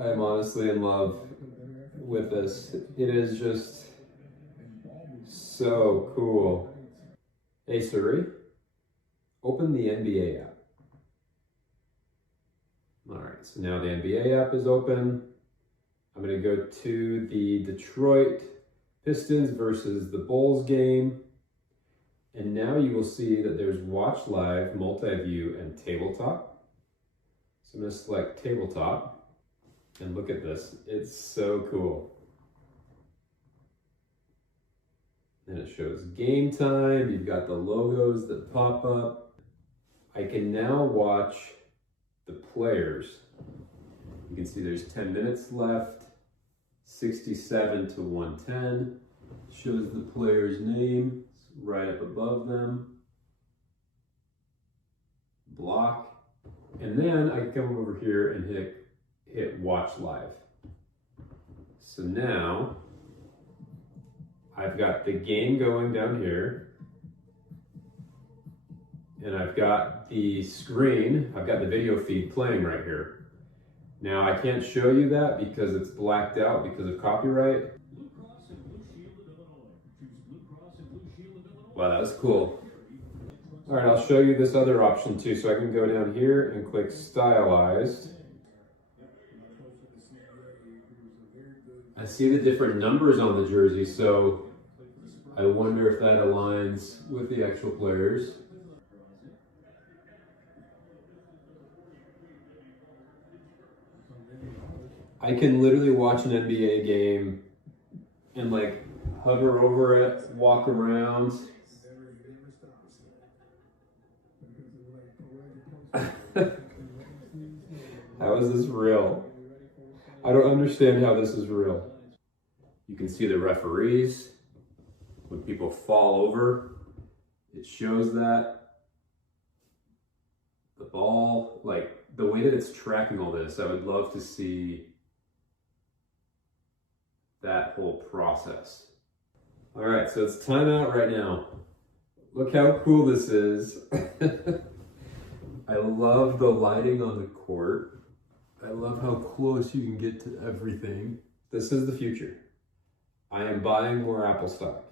I'm honestly in love with this. It is just so cool. Hey Siri, open the NBA app. All right, so now the NBA app is open. I'm going to go to the Detroit Pistons versus the Bulls game. And now you will see that there's Watch Live, Multi-View, and Tabletop. So I'm going to select Tabletop. And look at this. It's so cool. And it shows game time. You've got the logos that pop up. I can now watch the players. You can see there's 10 minutes left. 67 to 110. Shows the player's name. It's right up above them. Block. And then I come over here and hit Watch Live. So now I've got the game going down here, and I've got the screen, I've got the video feed playing right here. Now I can't show you that because it's blacked out because of copyright. Wow, that was cool. All right, I'll show you this other option too. So I can go down here and click Stylized. I see the different numbers on the jersey, so I wonder if that aligns with the actual players. I can literally watch an NBA game and like hover over it, walk around. How is this real? I don't understand how this is real. You can see the referees. When people fall over, it shows that. The ball, like the way that it's tracking all this, I would love to see that whole process. All right, so it's timeout right now. Look how cool this is. I love the lighting on the court. I love how close you can get to everything. This is the future. I am buying more Apple stock.